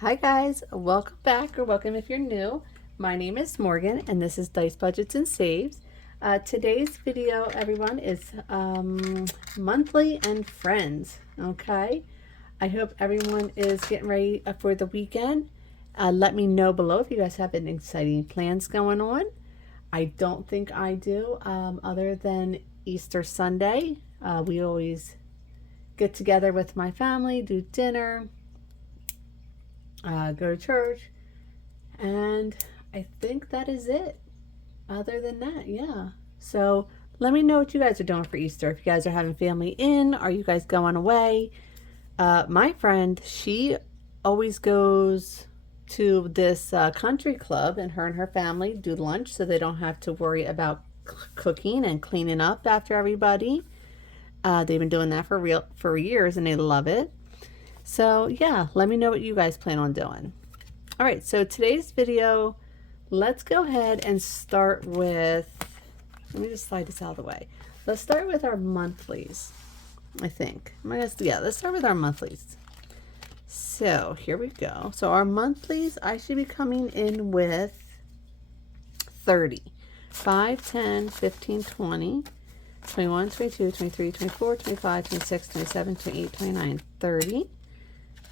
Hi guys, welcome back, or welcome if you're new. My name is Morgan and this is Dice Budgets and Saves. Today's video, everyone, is monthly and friends. Okay, I hope everyone is getting ready for the weekend. Let me know below if you guys have any exciting plans going on. I don't think I do, other than Easter Sunday. We always get together with my family, do dinner, go to church, and I think that is it. Other than that, yeah. So let me know what you guys are doing for Easter. If you guys are having family in, are you guys going away? My friend, she always goes to this country club, and her family do lunch so they don't have to worry about cooking and cleaning up after everybody. They've been doing that for years and they love it. So yeah, let me know what you guys plan on doing. All right, so today's video, let's go ahead and start with, let me just slide this out of the way. Let's start with our monthlies, I think. Yeah, let's start with our monthlies. So here we go. So our monthlies, I should be coming in with 30. 5, 10, 15, 20, 21, 22, 23, 24, 25, 26, 27, 28, 29, 30.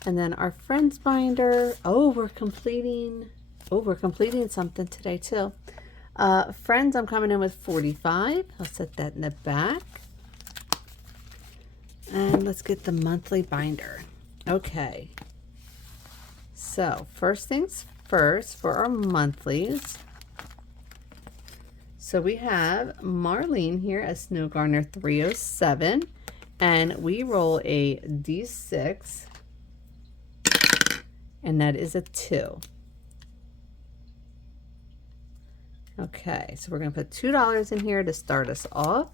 And then our friends binder. Oh, we're completing something today too. Friends, I'm coming in with 45. I'll set that in the back. And let's get the monthly binder. Okay. So first things first for our monthlies. So we have Marlene here as Snow Gardener 307. And we roll a D6. And that is a 2. Okay, so we're going to put $2 in here to start us off.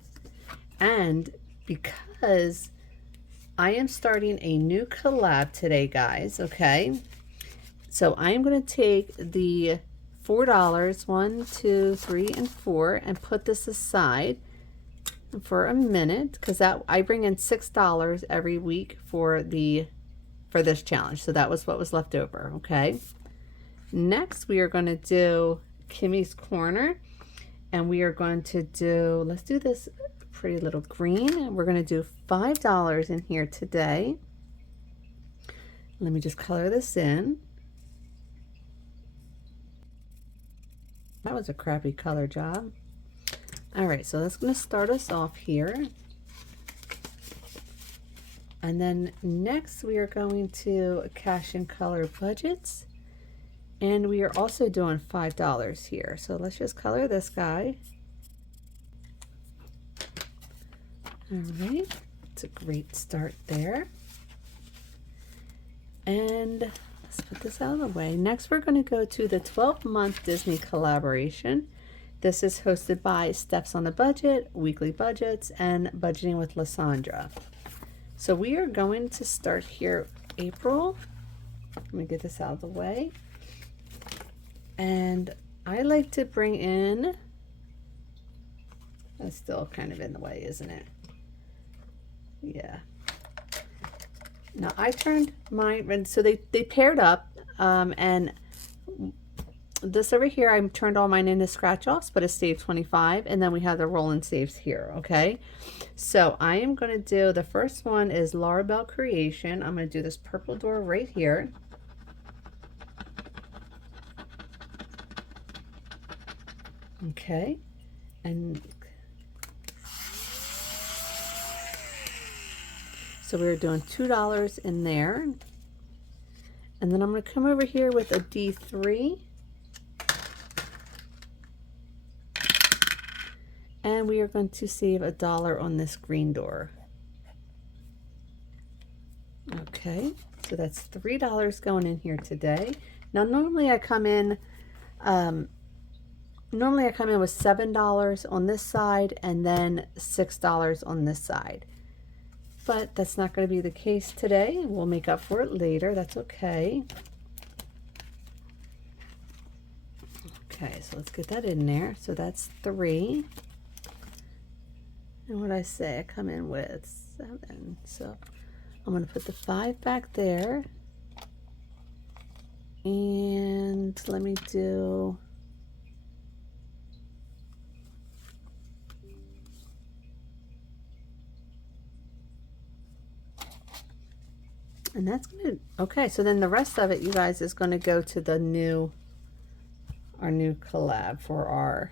And because I am starting a new collab today, guys, okay? So I am going to take the $4, 1, 2, 3, and 4, and put this aside for a minute, because I bring in $6 every week for this challenge. So that was what was left over. Okay, next we are going to do Kimmy's Corner, and we are going to do, let's do this pretty little green. We're going to do $5 in here today. Let me just color this in. That was a crappy color job. All right, so that's going to start us off here. And then next we are going to Cash and Color Budgets. And we are also doing $5 here. So let's just color this guy. All right, it's a great start there. And let's put this out of the way. Next we're going to go to the 12-month Disney collaboration. This is hosted by Steph's on the Budget, Weekly Budgets, and Budgeting with Lysandra. So we are going to start here April. Let me get this out of the way. And I like to bring in, that's still kind of in the way, isn't it? Yeah. Now I turned mine, so they paired up, and this over here, I turned all mine into scratch offs, but it saved 25, and then we have the roll and saves here. Okay, so I am going to do, the first one is Laura Bell Creation. I'm going to do this purple door right here. Okay, and so we're doing $2 in there, and then I'm going to come over here with a D3. And we are going to save $1 on this green door. Okay, so that's $3 going in here today. Now normally I come in with $7 on this side and then $6 on this side. But that's not going to be the case today. We'll make up for it later. That's okay. Okay, so let's get that in there. So that's 3. And what I say, I come in with 7. So I'm going to put the 5 back there. And let me do, and that's gonna, okay, so then the rest of it, you guys, is gonna go to the new, our new collab for our,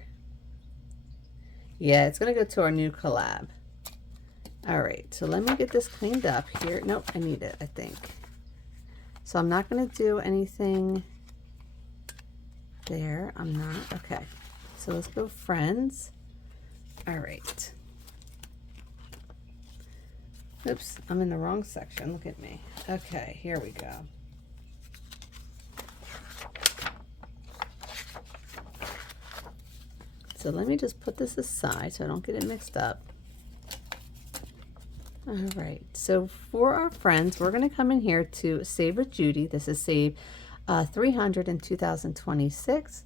yeah, it's gonna go to our new collab. All right, so let me get this cleaned up here. Nope, I need it, I think. So I'm not gonna do anything there. I'm not, okay. So let's go friends. All right. Oops, I'm in the wrong section. Look at me. Okay, here we go. So let me just put this aside so I don't get it mixed up. All right, so for our friends, we're going to come in here to Save with Judy. This is Save 300 in 2026.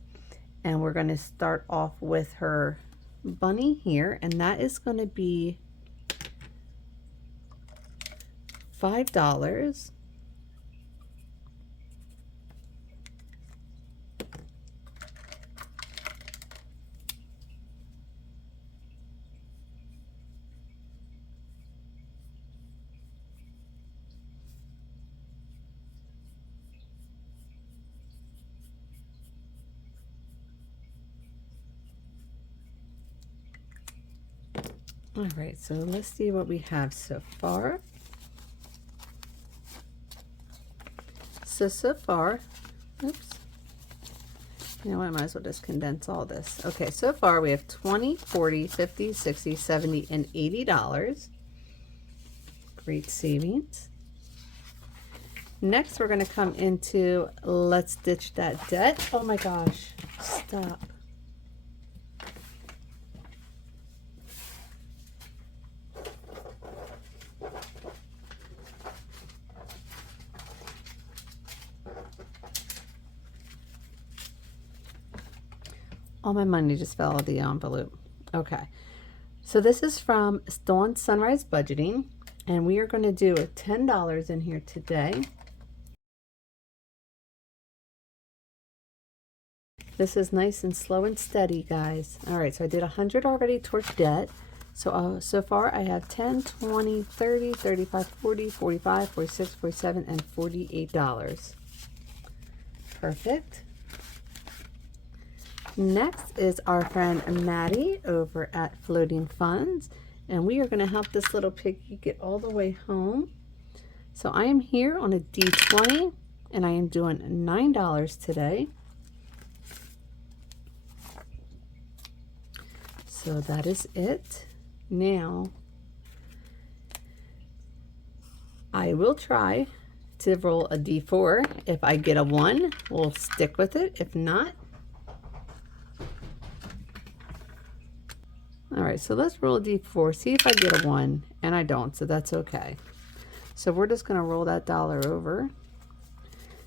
And we're going to start off with her bunny here. And that is going to be $5. All right, so let's see what we have so far. So far, oops. You know what, I might as well just condense all this. Okay, so far we have 20, 40, 50, 60, 70, and $80. Great savings. Next, we're going to come into Let's Ditch That Debt. Oh my gosh, stop. All my money just fell out of the envelope. Okay, so this is from Dawn Sunrise Budgeting, and we are going to do $10 in here today. This is nice and slow and steady, guys. All right, so I did 100 already towards debt. So so far I have 10, 20, 30, 35, 40, 45, 46, 47, and $48. Perfect. Next is our friend Maddie over at Floating Funds, and we are going to help this little piggy get all the way home. So I am here on a D20, and I am doing $9 today. So that is it. Now, I will try to roll a D4. If I get a 1, we'll stick with it. If not, all right, so let's roll a D4, see if I get a 1, and I don't, so that's okay. So we're just going to roll that dollar over.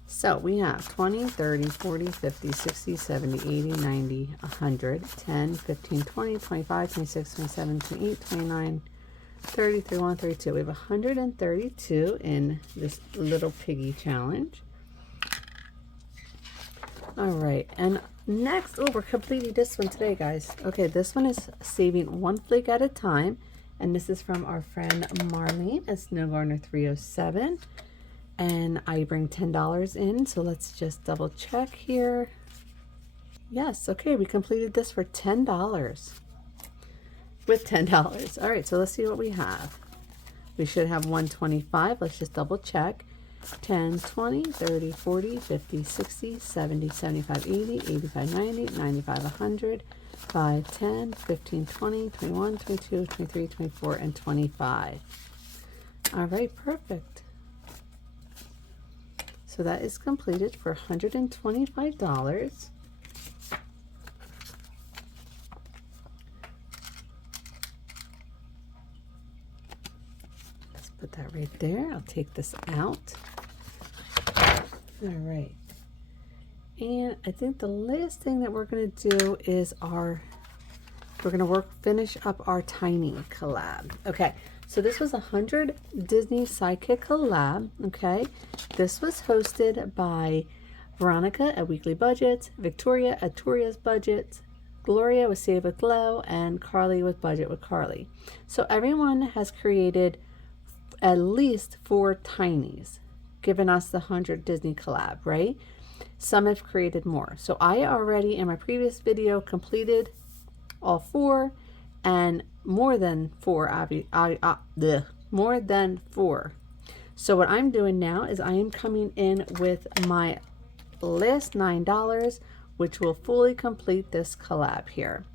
So we have 20, 30, 40, 50, 60, 70, 80, 90, 100, 10, 15, 20, 25, 26, 27, 28, 29, 30, 31, 32. We have 132 in this little piggy challenge. All right, and next, oh, we're completing this one today, guys. Okay, this one is saving one flake at a time, and this is from our friend Marlene at Snow Gardener 307, and I bring $10 in, so let's just double check here. Yes, okay, we completed this for $10 with $10. All right, so let's see what we have. We should have 125. Let's just double check. 10, 20, 30, 40, 50, 60, 70, 75, 80, 85, 90, 95, 100, 5, 10, 15, 20, 21, 22, 23, 24, and 25. All right, perfect. So that is completed for $125. Let's put that right there. I'll take this out. All right, and I think the last thing that we're going to do is we're going to finish up our tiny collab. Okay, so this was 100 Disney Sidekick collab. Okay, this was hosted by Veronica at Weekly Budgets, Victoria at Toria's Budgets, Gloria with Save with Glow, and Carly with Budget with Carly. So everyone has created at least 4 tinies, giving us the 100 Disney collab, right? Some have created more. So I already in my previous video completed all 4, and more than 4, more than 4. So what I'm doing now is I am coming in with my last $9, which will fully complete this collab here.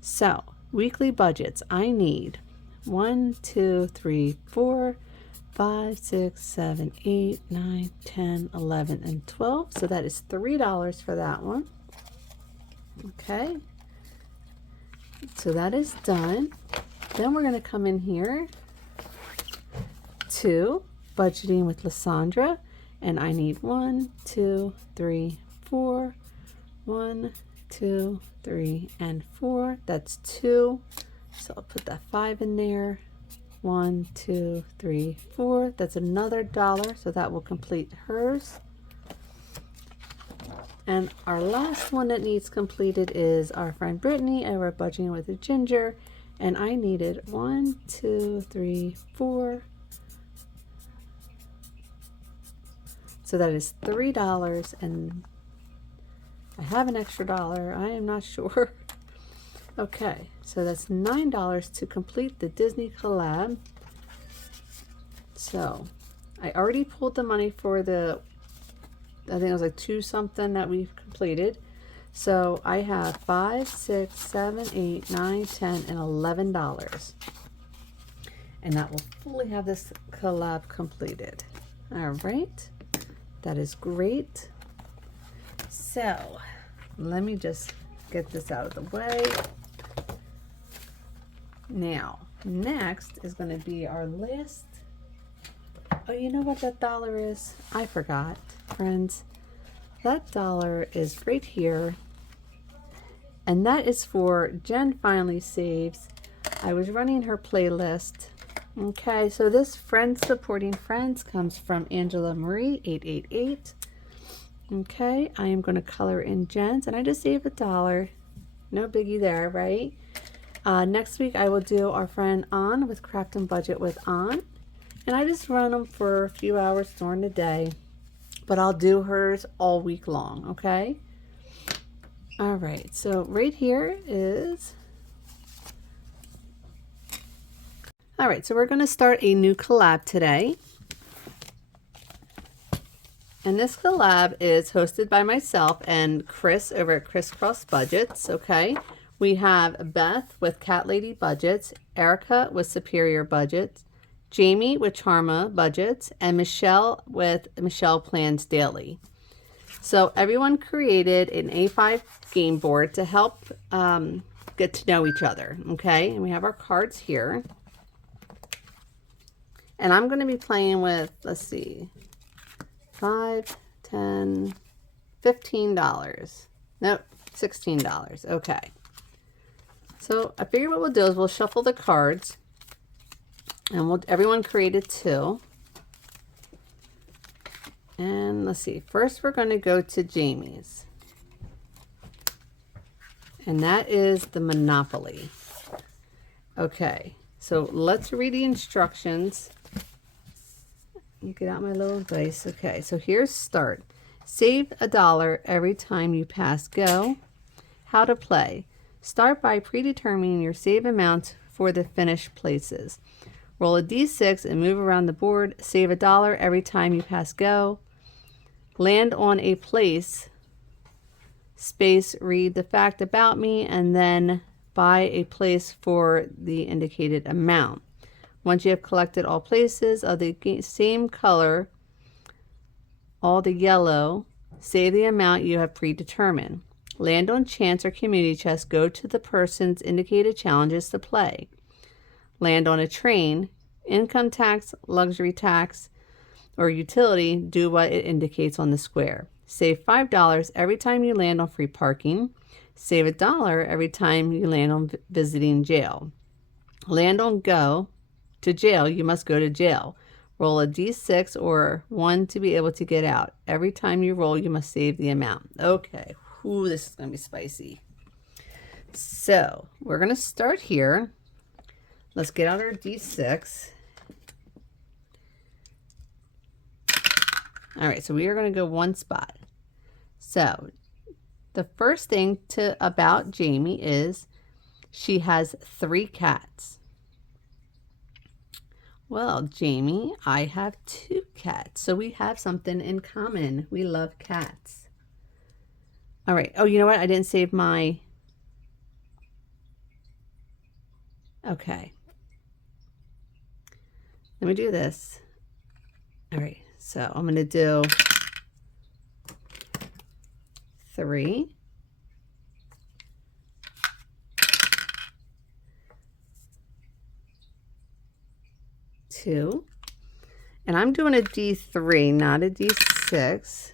So weekly budgets, I need 1, 2, 3, 4, 5, 6, 7, 8, 9, 10, 11, and 12. So that is $3 for that one. Okay. So that is done. Then we're going to come in here to budgeting with Lysandra, and I need 1, 2, 3, 4, 1, 2, 3, and 4. That's 2. So I'll put that 5 in there. 1, 2, 3, 4. That's another $1. So that will complete hers. And our last one that needs completed is our friend Brittany, and we're budgeting with a Ginger. And I needed 1, 2, 3, 4. So that is $3, and I have an extra $1. I am not sure. Okay, so that's $9 to complete the Disney collab. So I already pulled the money for the, I think it was like 2 something that we've completed. So I have 5, 6, 7, 8, 9, 10, and $11. And that will fully have this collab completed. All right. That is great. So let me just get this out of the way. Now, next is going to be our list. Oh, you know what that $1 is? I forgot, friends. That $1 is right here. And that is for Jen Finally Saves. I was running her playlist. Okay, so this Friends Supporting Friends comes from Angela Marie 888. Okay, I am going to color in Jen's, and I just saved $1. No biggie there, right? Next week I will do our friend On with Craft and Budget with On, and I just run them for a few hours during the day, but I'll do hers all week long. Okay. All right, so right here is. All right, so we're going to start a new collab today. And this collab is hosted by myself and Chris over at Crisscross Budgets, okay? We have Beth with Cat Lady Budgets, Erica with Superior Budgets, Jamie with Charma Budgets, and Michelle with Michelle Plans Daily. So everyone created an A5 game board to help get to know each other, okay? And we have our cards here. And I'm going to be playing with, let's see, $5, $10, $15. Nope, $16. Okay. So I figure what we'll do is we'll shuffle the cards, and everyone created 2. And let's see. First, we're going to go to Jamie's, and that is the Monopoly. Okay. So let's read the instructions. Get out my little dice. Okay, so here's start. Save $1 every time you pass go. How to play. Start by predetermining your save amount for the finished places. Roll a d6 and move around the board. Save $1 every time you pass go. Land on a place. Space, read the fact about me, and then buy a place for the indicated amount. Once you have collected all places of the same color, all the yellow, say the amount you have predetermined. Land on chance or community chest, go to the person's indicated challenges to play. Land on a train, income tax, luxury tax, or utility, do what it indicates on the square. Save $5 every time you land on free parking. Save $1 every time you land on visiting jail. Land on go to jail, you must go to jail. Roll a d6 or 1 to be able to get out. Every time you roll, you must save the amount. Okay. Ooh, this is going to be spicy. So we're going to start here. Let's get out our d6. All right, so we are going to go one spot. So the first thing about Jamie is she has 3 cats. Well, Jamie, I have 2 cats, so we have something in common. We love cats. All right. Oh, you know what? I didn't save my... Okay. Let me do this. All right. So I'm going to do 3. 2. And I'm doing a D3, not a D6.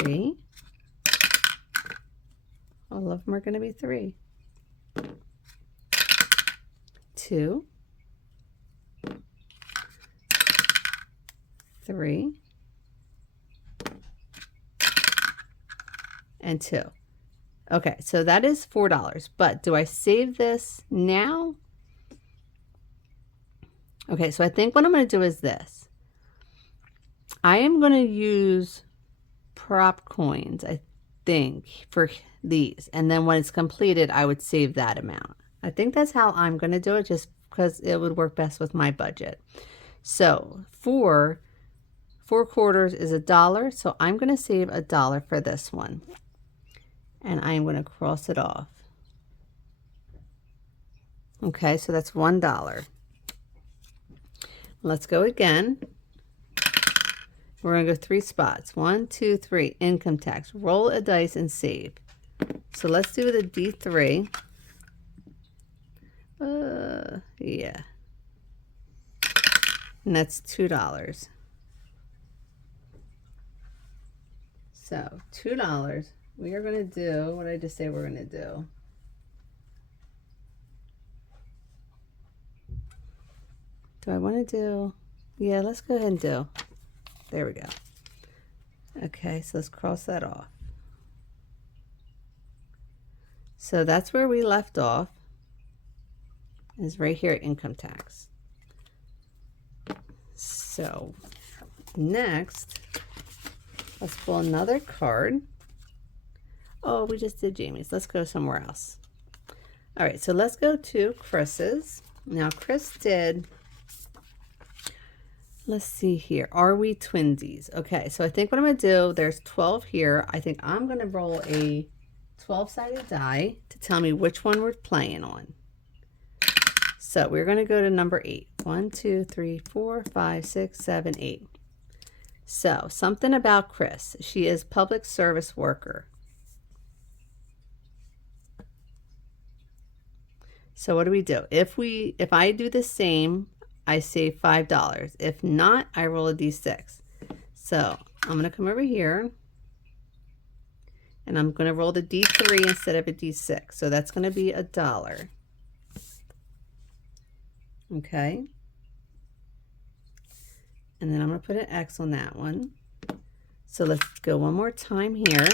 3. All of them are going to be 3. 2. 3. And 2. Okay, so that is $4. But do I save this now? Okay, so I think what I'm going to do is this. I am going to use prop coins, I think, for these. And then when it's completed, I would save that amount. I think that's how I'm going to do it, just because it would work best with my budget. So 4 quarters is $1. So I'm going to save $1 for this one. And I'm going to cross it off. Okay, so that's $1. Let's go again. We're going to go 3 spots. 1, 2, 3. Income tax. Roll a dice and save. So let's do the D3. Yeah. And that's $2. So $2. We are going to do what I just say we're going to do. Do I want to do? Yeah, let's go ahead and do. There we go. Okay, so let's cross that off. So that's where we left off. Is right here at income tax. So next, let's pull another card. Oh, we just did Jamie's. Let's go somewhere else. All right, so let's go to Chris's. Now, Chris did, let's see here. Are we twinsies? Okay, so I think what I'm going to do, there's 12 here. I think I'm going to roll a 12-sided die to tell me which one we're playing on. So we're going to go to number 8. 1, 2, 3, 4, 5, 6, 7, 8. So something about Chris. She is public service worker. So what do we do? If I do the same, I save $5. If not, I roll a D6. So I'm going to come over here and I'm going to roll the D3 instead of a D6. So that's going to be $1. Okay. And then I'm going to put an X on that one. So let's go one more time here.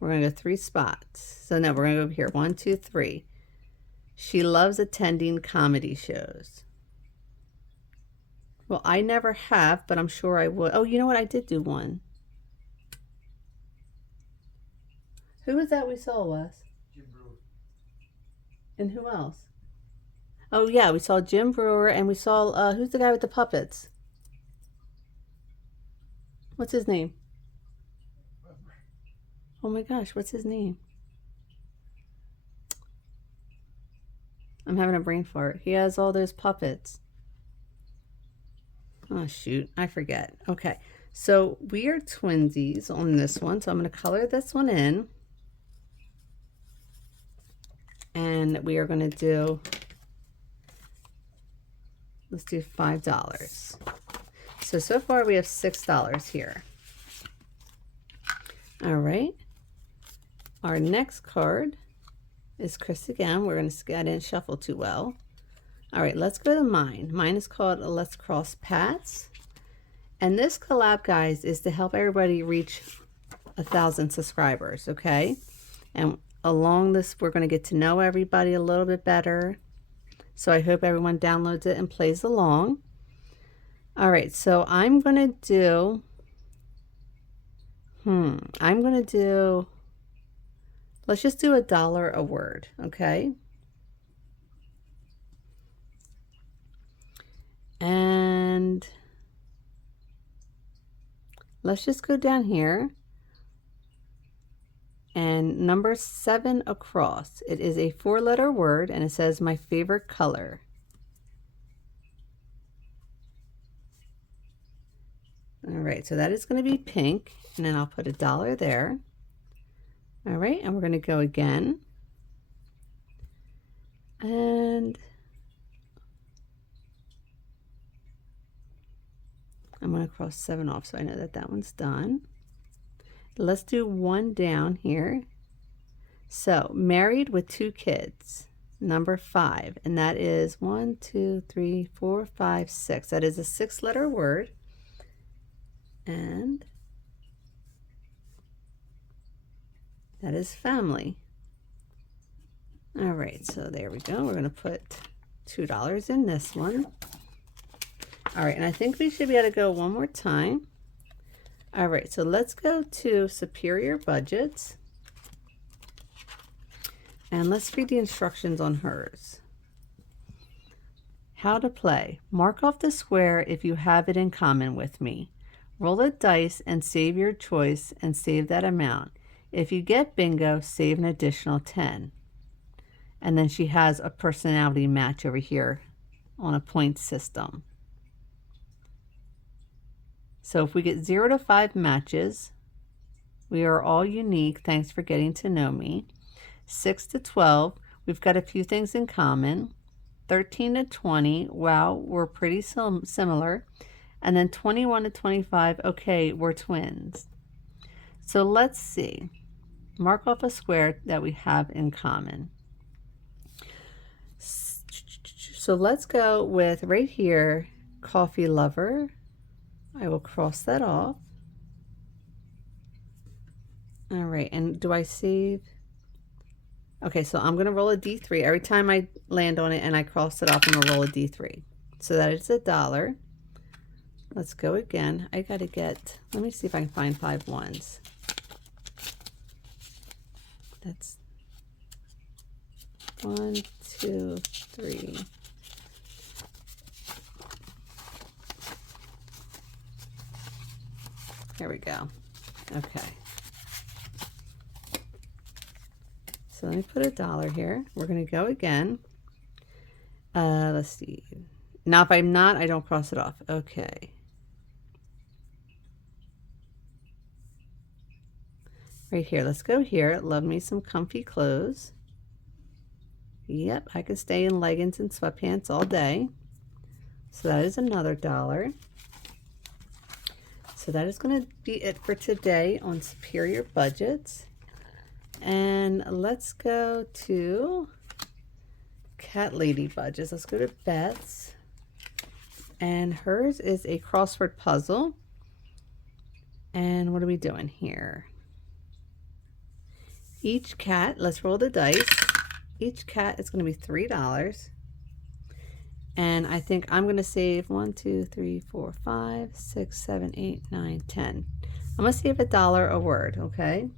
We're going to go 3 spots. So now we're going to go over here. 1, 2, 3. She loves attending comedy shows. Well, I never have, but I'm sure I would. Oh, you know what? I did do one. Who was that we saw, Wes? Jim Brewer. And who else? Oh, yeah, we saw Jim Brewer, and we saw, who's the guy with the puppets? What's his name? Oh my gosh, what's his name? I'm having a brain fart. He has all those puppets. Oh, shoot. I forget. Okay. So we are twinsies on this one. So I'm going to color this one in. And we are going to do, let's do $5. So far we have $6 here. All right. Our next card is Chris again. We're going to, I didn't shuffle too well. All right, let's go to mine. Mine is called Let's Cross Paths. And this collab, guys, is to help everybody reach 1,000 subscribers, okay? And along this, we're going to get to know everybody a little bit better. So I hope everyone downloads it and plays along. All right, so I'm going to do, let's just do $1 a word, okay? And let's just go down here and number 7 across. It is a 4-letter word and it says my favorite color. All right, so that is going to be pink, and then I'll put $1 there. All right, and we're going to go again. And I'm going to cross 7 off so I know that that one's done. Let's do one down here. So, married with 2 kids, number 5, and that is 1, 2, 3, 4, 5, 6. That is a 6-letter word. And that is family. All right, so there we go. We're going to put $2 in this one. All right, and I think we should be able to go one more time. All right, so let's go to Superior Budgets. And let's read the instructions on hers. How to play. Mark off the square if you have it in common with me. Roll a dice and save your choice and save that amount. If you get bingo, save an additional 10. And then she has a personality match over here on a point system. So if we get 0 to 5 matches, we are all unique. Thanks for getting to know me. 6 to 12, we've got a few things in common. 13 to 20, wow, we're pretty similar. And then 21 to 25, okay, we're twins. So let's see. Mark off a square that we have in common. So let's go with right here, coffee lover. I will cross that off. All right, and do I save? Okay, so I'm going to roll a D3. Every time I land on it and I cross it off, I'm going to roll a D3. So that is $1. Let's go again. I got to get, let me see if I can find 5 ones. That's 1, 2, 3. There we go. Okay. So let me put $1 here. We're going to go again. Let's see. Now if I'm not, I don't cross it off. Okay. Right here. Let's go here. Love me some comfy clothes. Yep, I could stay in leggings and sweatpants all day. So that is another $1. So that is going to be it for today on Superior Budgets. And let's go to Cat Lady Budgets. Let's go to Beth's. And hers is a crossword puzzle. And what are we doing here? Each cat, let's roll the dice. Each cat is going to be $3. And I think I'm going to save 1, 2, 3, 4, 5, 6, 7, 8, 9, 10. I'm going to save $1 a word, okay?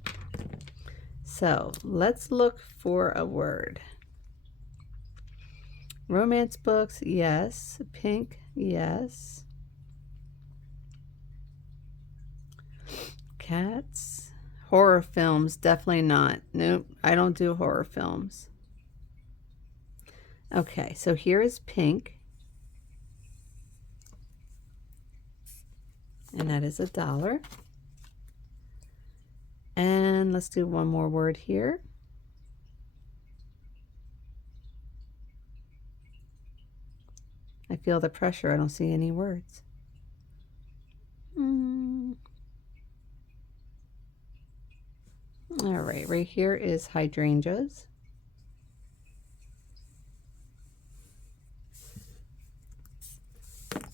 So let's look for a word. Romance books, yes. Pink, yes. Cats. Horror films, definitely not. Nope, I don't do horror films. Okay, so here is pink. And that is $1. And let's do one more word here. I feel the pressure. I don't see any words. All right, right here is hydrangeas.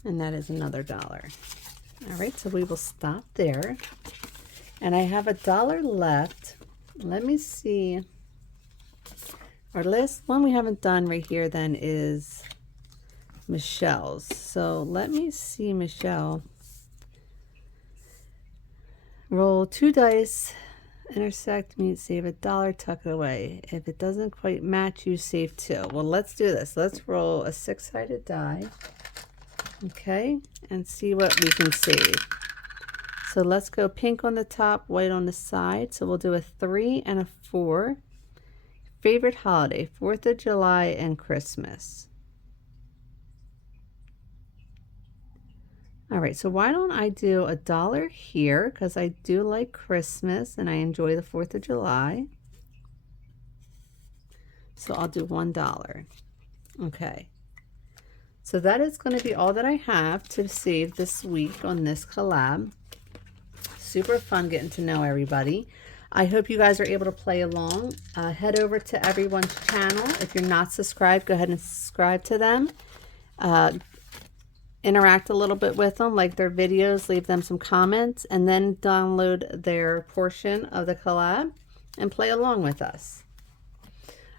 And that is another $1. All right, so we will stop there. And I have $1 left. Let me see. Our last one we haven't done right here then is Michelle's. So let me see, Michelle. Roll 2 dice, intersect, meet, save $1, tuck it away. If it doesn't quite match, you save 2. Well, let's do this. Let's roll a 6-sided die. Okay, and see what we can save. So let's go pink on the top, white on the side. So we'll do a 3 and a 4. Favorite holiday, 4th of July and Christmas. All right, so why don't I do $1 here, because I do like Christmas and I enjoy the 4th of July. So I'll do $1. Okay. So that is going to be all that I have to save this week on this collab. Super fun getting to know everybody. I hope you guys are able to play along. Head over to everyone's channel. If you're not subscribed, go ahead and subscribe to them. Interact a little bit with them, like their videos, leave them some comments, and then download their portion of the collab and play along with us.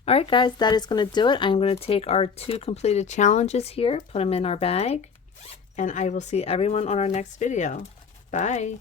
All right, guys, that is going to do it. I'm going to take our 2 completed challenges here, put them in our bag, and I will see everyone on our next video. Bye.